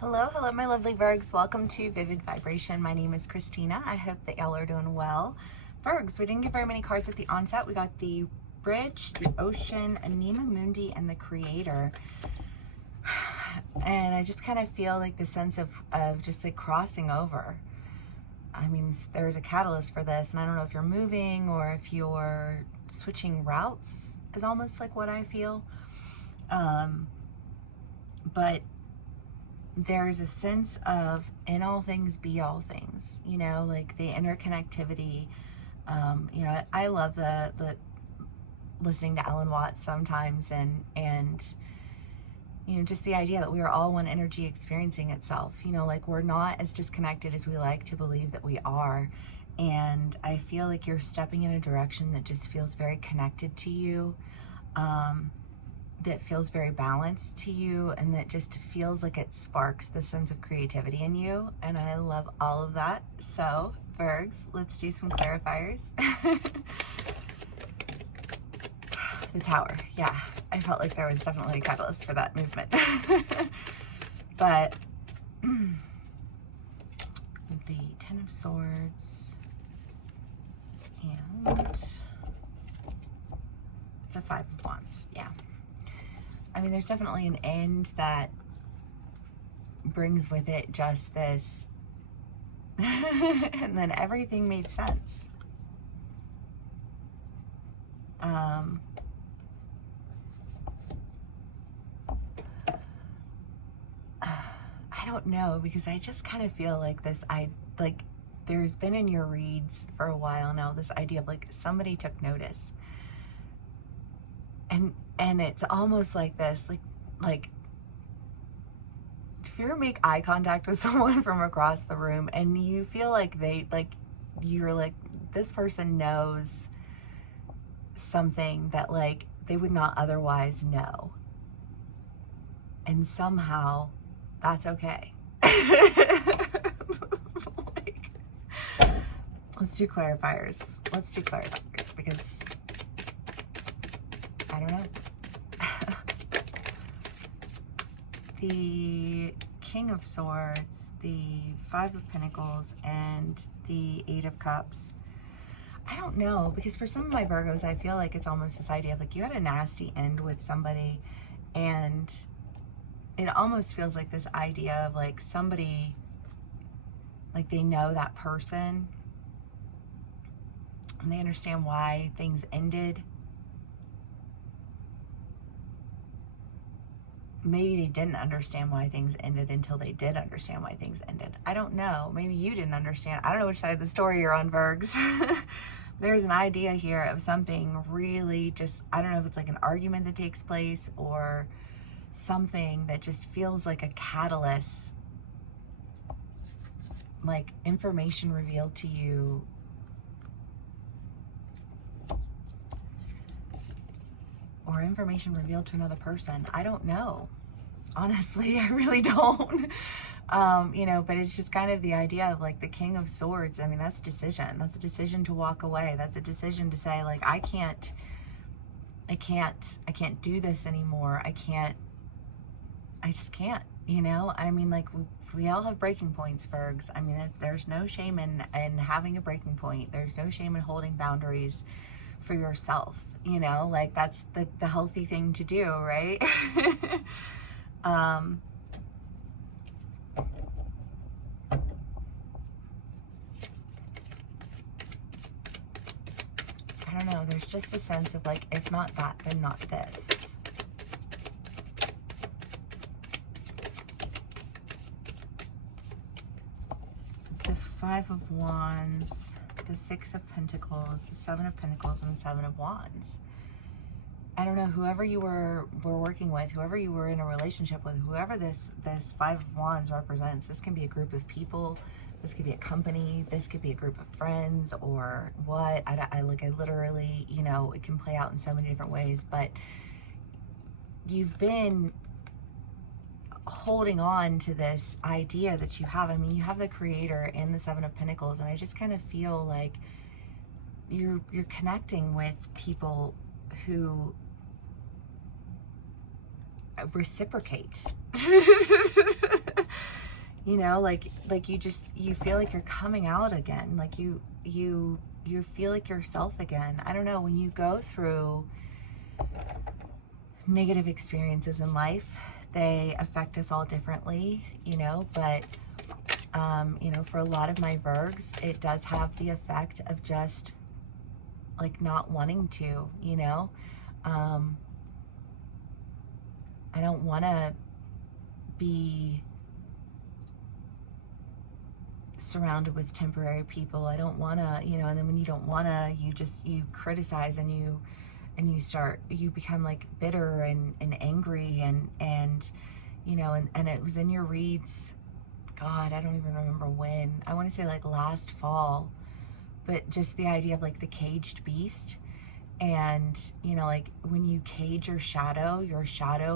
Hello, hello, my lovely Virgs. Welcome to Vivid Vibration. My name is Christina. I hope that y'all are doing well. Virgs, we didn't get very many cards at the onset. We got the Bridge, the Ocean, Anima Mundi, and the Creator. And I just kind of feel like the sense of just like crossing over. I mean, there's a catalyst for this, and I don't know if you're moving or if you're switching routes is almost like what I feel. But there's a sense of in all things be all things, you know, like the interconnectivity. You know, I love the listening to Ellen Watts sometimes, and you know, just the idea that we are all one energy experiencing itself, you know, like we're not as disconnected as we like to believe that we are. And I feel like you're stepping in a direction that just feels very connected to you, that feels very balanced to you, and that just feels like it sparks the sense of creativity in you. And I love all of that. So Virgs, let's do some clarifiers. The Tower, yeah, I felt like there was definitely a catalyst for that movement. But the Ten of Swords and the Five of Wands, yeah. I mean, there's definitely an end that brings with it just this, and then everything made sense. I don't know, because I just kind of feel like this, there's been in your reads for a while now, this idea of like somebody took notice. And it's almost like this, like if you make eye contact with someone from across the room and you feel like you're like, this person knows something that like they would not otherwise know. And somehow that's okay. Like, let's do clarifiers. Because I don't know. The King of Swords, the Five of Pentacles, and the Eight of Cups. I don't know, because for some of my Virgos, I feel like it's almost this idea of like you had a nasty end with somebody, and it almost feels like this idea of like somebody, like they know that person and they understand why things ended. Maybe they didn't understand why things ended until they did understand why things ended. I don't know. Maybe you didn't understand. I don't know which side of the story you're on, Virgs. There's an idea here of something really just, I don't know if it's like an argument that takes place or something that just feels like a catalyst, like information revealed to you. Or information revealed to another person. I don't know. Honestly, I really don't. You know, but it's just kind of the idea of like the King of Swords. I mean, that's decision. That's a decision to walk away. That's a decision to say like, I can't do this anymore. I just can't, you know? I mean, like we all have breaking points, Virgs. I mean, there's no shame in having a breaking point. There's no shame in holding boundaries for yourself, you know, like that's the healthy thing to do, right? I don't know, there's just a sense of like, if not that, then not this. The Five of Wands, the Six of Pentacles, the Seven of Pentacles, and the Seven of Wands. I don't know, whoever you were working with, whoever you were in a relationship with, whoever this Five of Wands represents, this can be a group of people, this could be a company, this could be a group of friends, or what, I literally, you know, it can play out in so many different ways, but you've been holding on to this idea that you have. I mean, you have the Creator and the Seven of Pentacles, and I just kind of feel like you're connecting with people who reciprocate. you know, like you feel like you're coming out again, like you feel like yourself again. I don't know, when you go through negative experiences in life, they affect us all differently, you know, but you know, for a lot of my Virgs, it does have the effect of just like not wanting to, you know. I don't want to be surrounded with temporary people. I don't want to, you know, and then when you don't want to, you criticize, and you become like bitter and angry, and you know, and it was in your reads, God, I don't even remember when. I want to say like last fall, but just the idea of like the caged beast. And you know, like when you cage your shadow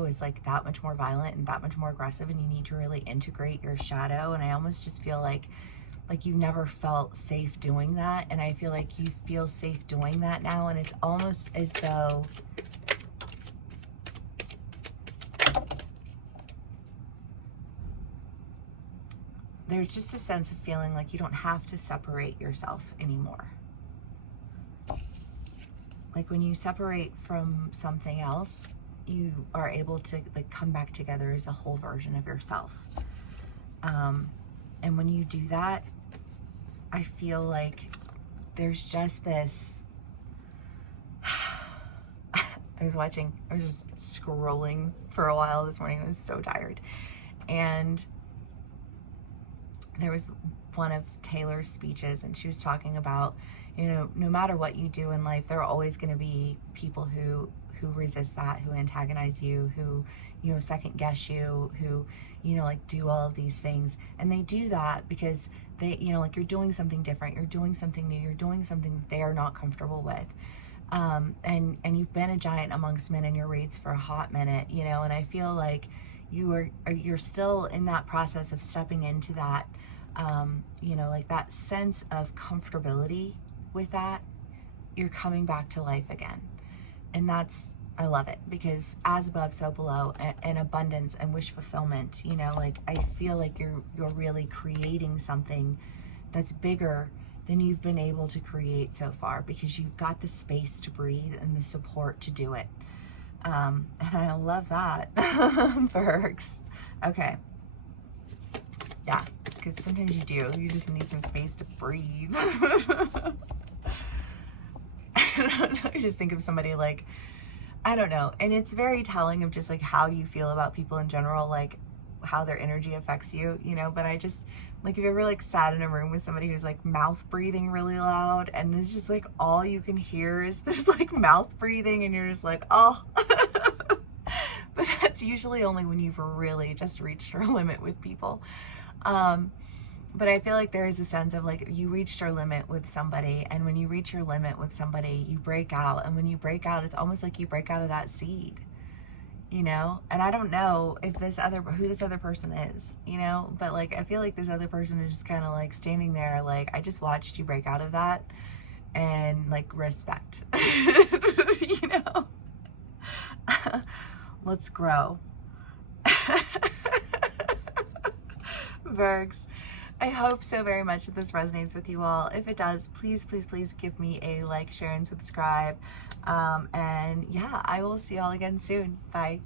is like that much more violent and that much more aggressive, and you need to really integrate your shadow. And I almost just feel like you never felt safe doing that, and I feel like you feel safe doing that now. And it's almost as though there's just a sense of feeling like you don't have to separate yourself anymore. Like when you separate from something else, you are able to like come back together as a whole version of yourself. And when you do that, I feel like there's just this, I was just scrolling for a while this morning. I was so tired. And there was one of Taylor's speeches, and she was talking about, you know, no matter what you do in life, there are always going to be people who resist that, who antagonize you, who, you know, second guess you, who, you know, like do all of these things. And they do that because they, you know, like you're doing something different, you're doing something new, you're doing something that they are not comfortable with. And you've been a giant amongst men in your reads for a hot minute, you know, and I feel like you're still in that process of stepping into that, you know, like that sense of comfortability with that. You're coming back to life again. And I love it, because as above, so below, and abundance and wish fulfillment, you know, like I feel like you're really creating something that's bigger than you've been able to create so far, because you've got the space to breathe and the support to do it. And I love that. Virgs. Okay. Yeah, because sometimes you just need some space to breathe. I don't know, I just think of somebody like, I don't know, and it's very telling of just like how you feel about people in general, like how their energy affects you, you know. But I just, like, if you ever like sat in a room with somebody who's like mouth breathing really loud, and it's just like all you can hear is this like mouth breathing, and you're just like, oh. But that's usually only when you've really just reached your limit with people. But I feel like there is a sense of like you reached your limit with somebody, and when you reach your limit with somebody, you break out. And when you break out, it's almost like you break out of that seed, you know. And I don't know if who this other person is, you know, but like I feel like this other person is just kind of like standing there like, I just watched you break out of that, and like respect. You know. Let's grow. Virgs, I hope so very much that this resonates with you all. If it does, please, please, please give me a like, share, and subscribe. And yeah, I will see you all again soon. Bye.